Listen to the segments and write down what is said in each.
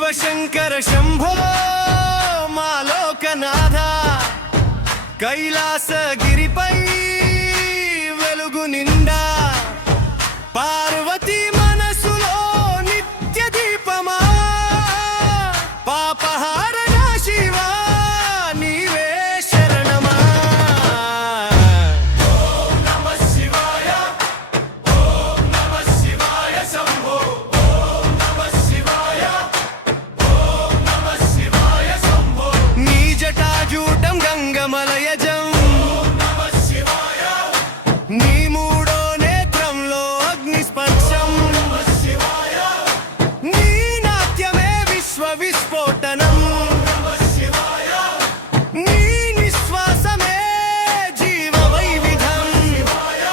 శివశంకర శంభో మా లోకనాథ కైలాసగిరిపై వెలుగు నిండా పార్వతీ మనసులో నిత్య దీపమా పాపహారణ శివా నీవే శరణమా. ఓం నమః శివాయ ఓం నమః శివాయ శంభో ఓం నమః శివాయ ఓం నమః శివాయ శంభో. నీ జటాజూటం గంగమలయజం ఓం నమః శివాయ. నీ మూడో నేత్రంలో అగ్నిస్పర్శం నమః శివాయ. నీ నాట్యమే విశ్వ విస్ఫోటనం నమః శివాయ. నీ నిశ్వాసమే జీవ వైవిధం శివాయ.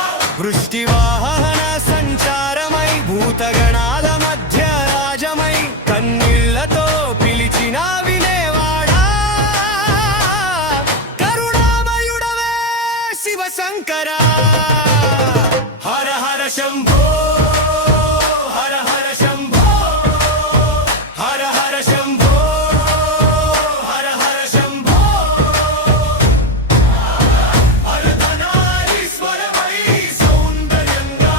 వృష్టివాహన సంచారమై భూతగణాల మధ్య రాజమై కన్నీళ్లతో పిలిచిన వినేవాడా కరుణామయుడవే శివశంకర. హర హర శంభో హర హర శంభో హర హర శంభో హర హర శంభో. అర్ధనారీశ్వరమై సౌందర్యంగా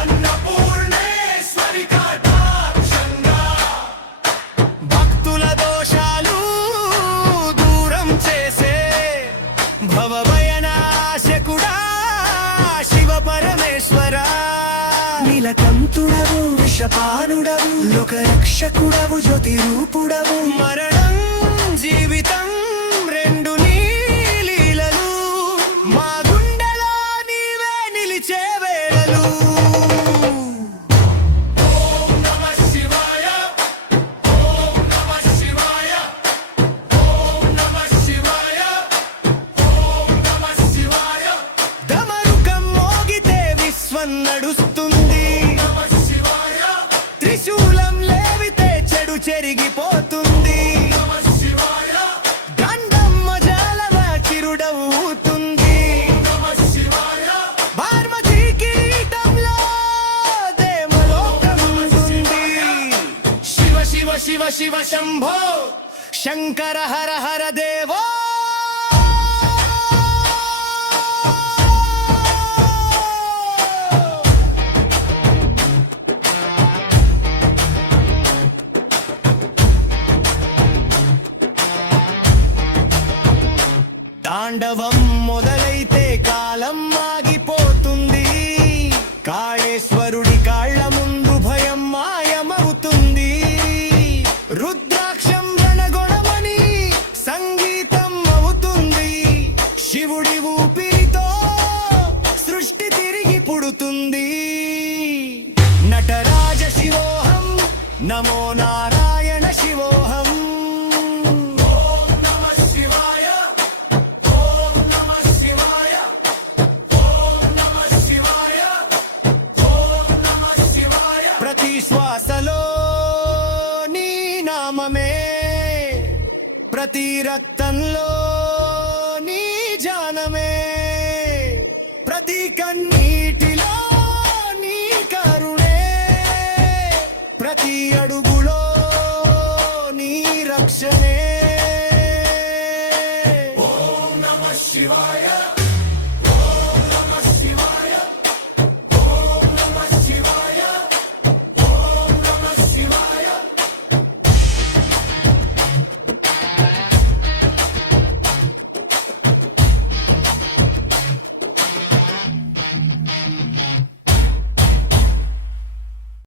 అన్నపూర్ణేశ్వరి కటాక్షంగా భక్తుల దోషాలు దూరం చేసే భవభయనాశకుడా శివ పరమేశ్వర. నీలకంఠుడవు విషపానుడవు లోకరక్షకుడవు జ్యోతి రూపుడవు మరణం జీవితం రెండు నీ లీలలు మా గుండెలో నీవే నిలిచే వేళలు. ఓం నమః శివాయ ఓం నమః శివాయ ఓం నమః శివాయ ఓం నమః శివాయ. డమరుకం మోగితే విశ్వం నడుస్తుంది నమః శివాయ. త్రిశూలం లేవితే చెడు చెరిగిపోతుంది నమః శివాయ. గంధమ్మ జాలవ చిరుడవుతుంది నమః శివాయ. పార్వతీ కిరీటంలో దేవలోకం ఉంటుంది. శివ శివ శివ శివ శంభో శంకర హర హర దేవో. తాండవం మొదలైతే కాలం ఆగిపోతుంది. కాళేశ్వరుడి కాళ్ల ముందు భయం మాయమవుతుంది. రుద్రాక్షం రణగొణమని సంగీతం అవుతుంది. శివుడి ఊపిరితో సృష్టి తిరిగి పుడుతుంది. నటరాజ శివోహం నమో నారాయణ శివోహం. ఓం నమః శివాయ ఓం నమః శివాయ ఓం నమః శివాయ ఓం నమః శివాయ. ప్రతి శ్వాసలో నీ నామమే ప్రతి రక్తంలో నీ జానమే ప్రతి కన్నీటిలో నీ కరుణే ప్రతి అడుగులో నీ రక్షణే.